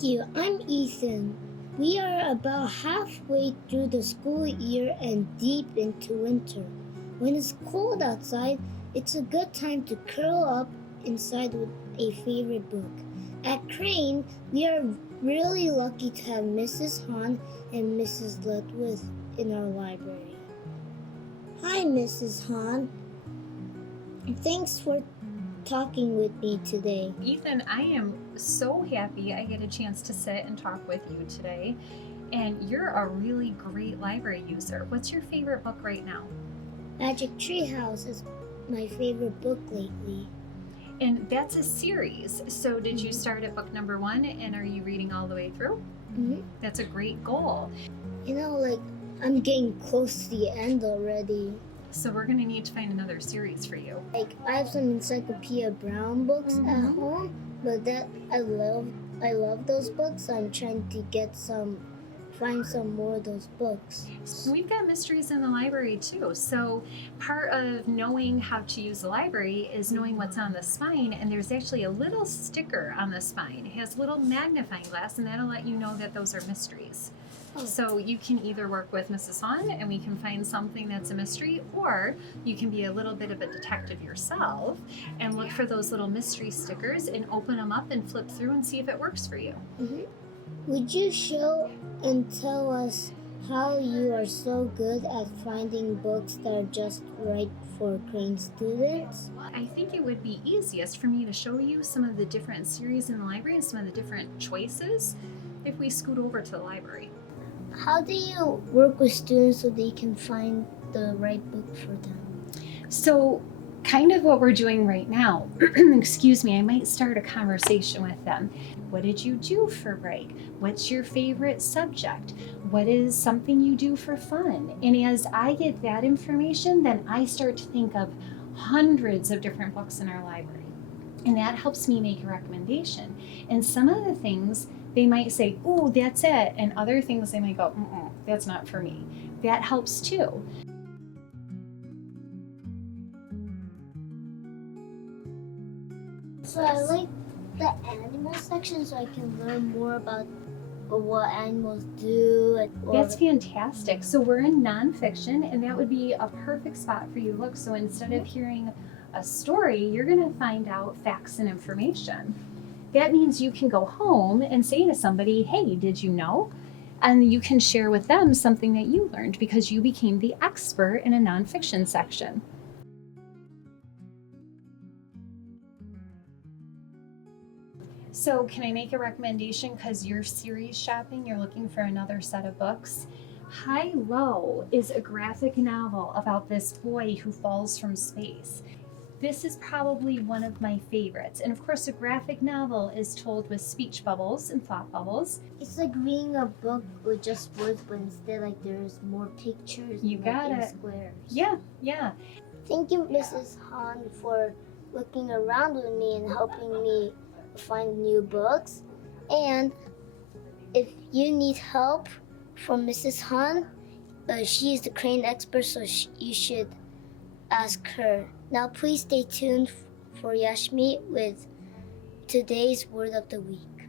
Thank you. I'm Ethan. We are about halfway through the school year and deep into winter. When it's cold outside, it's a good time to curl up inside with a favorite book. At Crane, we are really lucky to have Mrs. Hahn and Mrs. Letwith in our library. Hi, Mrs. Hahn. Thanks for talking with me today. Ethan, I am so happy I get a chance to sit and talk with you today. And you're a really great library user. What's your favorite book right now? Magic Treehouse is my favorite book lately. And that's a series. So did you start at book number 1 and are you reading all the way through? Mm-hmm. That's a great goal. I'm getting close to the end already. So we're going to need to find another series for you. I have some Encyclopedia Brown books at home, but I love those books. I'm trying to find some more of those books. We've got mysteries in the library too. So part of knowing how to use the library is knowing what's on the spine, and there's actually a little sticker on the spine. It has a little magnifying glass, and that'll let you know that those are mysteries. Oh. So you can either work with Mrs. Hahn and we can find something that's a mystery, or you can be a little bit of a detective yourself and look for those little mystery stickers and open them up and flip through and see if it works for you. Mm-hmm. Would you show and tell us how you are so good at finding books that are just right for Crane students? I think it would be easiest for me to show you some of the different series in the library and some of the different choices if we scoot over to the library. How do you work with students so they can find the right book for them? So kind of what we're doing right now, excuse me, I might start a conversation with them. What did you do for break? What's your favorite subject? What is something you do for fun? And as I get that information, then I start to think of hundreds of different books in our library. And that helps me make a recommendation. And some of the things they might say, oh, that's it. And other things they might go, that's not for me. That helps too. So I like the animal section so I can learn more about what animals do. That's fantastic. So we're in nonfiction, and that would be a perfect spot for you to look. So instead of hearing a story, you're going to find out facts and information. That means you can go home and say to somebody, hey, did you know? And you can share with them something that you learned because you became the expert in a nonfiction section. So can I make a recommendation because you're series shopping, you're looking for another set of books? High Low is a graphic novel about this boy who falls from space. This is probably one of my favorites. And of course, a graphic novel is told with speech bubbles and thought bubbles. It's like reading a book with just words, but instead there's more pictures You got it. Squares. Yeah. Thank you, Mrs. Hahn, for looking around with me and helping me find new books. And if you need help from Mrs. Hahn, she is the Crane expert, so you should ask her. Now please stay tuned for Yashmi with today's word of the week.